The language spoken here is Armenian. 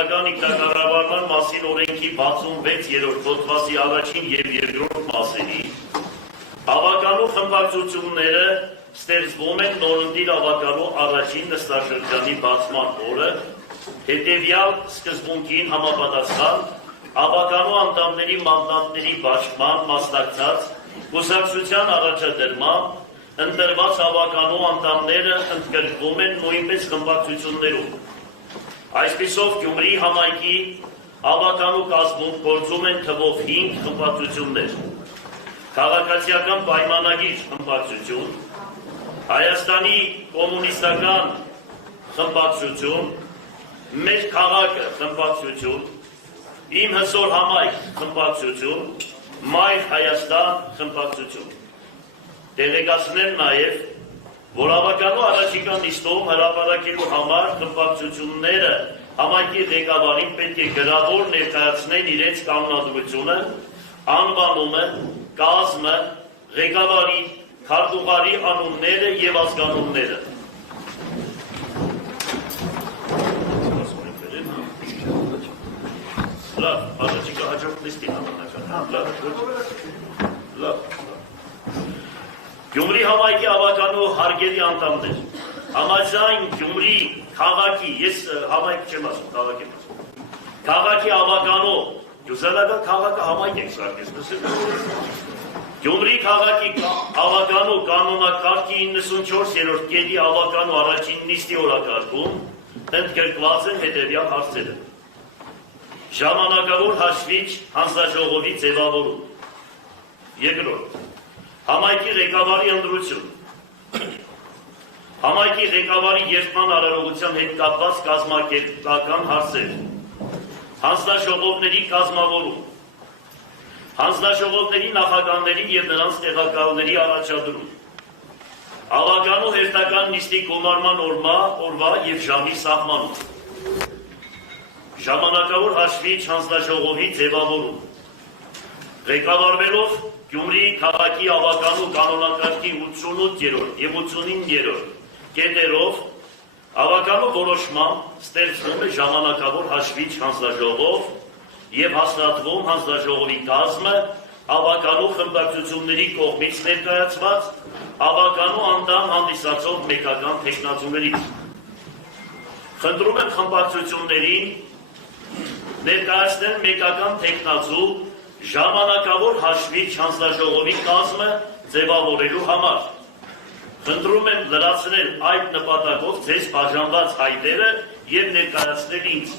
պետական ինքնակառավարման մասին օրենքի 66-րդ հոդվածի առաջին և երկրորդ մասերի ավականու խմբակցությունները ստեղծվում են նորընտիր ավականու առաջին նստաշրջանի բացման օրը հետևյալ սկզբունքին համապատասխան ավականու անդամների մանդատների բաշխման մասնակցած կուսակցության առաջադրմամբ ընտրված ավականու անդամները ընդգրկվում են նույնպես խմբակցություններում։ Այսպիսով Գյումրի համայնքի ավականու կազմում գործում են թվով 5 խմբակցություններ. Քաղաքացիական պայմանագիր խմբակցություն, Հայաստանի կոմունիստական խմբակցություն, Մեր քաղաքը խմբակցություն, Իմ հզոր համայնք խմբակցություն, Մայր Հայաստան խմբակցություն։ Տեղեկացնել նաև, որ ավականու առաջիկա նիստում հրապարակելու համար խմբակցությունները համայնքի ղեկավարին պետք է գրավոր ներկայացնեն իրենց կանոնադրությունը, անվանումը, կազմը, ղեկավարի, քարտուղարի անունները և ազգանունները։ Լավ, առաջիկա հաջորդ նիստին համանական։ Լավ։ Գյումրի համայնքի ավականու հարգելի անդամներ, համաձայն Գյումրի քաղաքի, ես համայնք չեմ ասում, քաղաք եմ ասում, քաղաքի ավականու, Գյուզելական քաղաքը համայնք եք սարքես, Գյումրի քաղաքի ավականու կանոնակարգի 94-րդ կետի ավականու առաջին նիստի օրակարգում ընդգրկված են հետևյալ հարցերը. Ժամանակավոր հաշվիչ հանձնաժողովի ձևավորում։ Երկրորդ. Համայնքի ղեկավարի ընտրություն։ Համայնքի ղեկավարի երդման արարողության հետ կապված կազմակերպական հարցեր։ Հանձնաժողովների կազմավորում։ Հանձնաժողովների նախագահների և նրանց տեղակալների առաջադրում։ Ավականու հերթական նիստի գումարման օրվա և ժամի սահմանում։ Ժամանակավոր հաշվիչ հանձնաժողովի ձևավորում։ Ղեկավարվելով Գյումրի քաղաքի ավականու կանոնակարգի 88-րդ և 85-րդ կետերով ավականու որոշմամբ ստեղծվում է ժամանակավոր հաշվիչ հանձնաժողով և հաստատվում հանձնաժողովի կազմը ավականու խմբակցությունների կողմից ներկայացված ավականու անդամ հանդիսացող մեկական թեկնածուներից։ Խնդրում եմ խմբակցություններին ներկայացնել մեկական թեկնածու ժամանակավոր հաշվիչ հանձնաժողովի կազմը ձևավորելու համար։ Խնդրում եմ լրացնել այդ նպատակով ձեզ բաժանված հայտերը և ներկայացնել ինձ։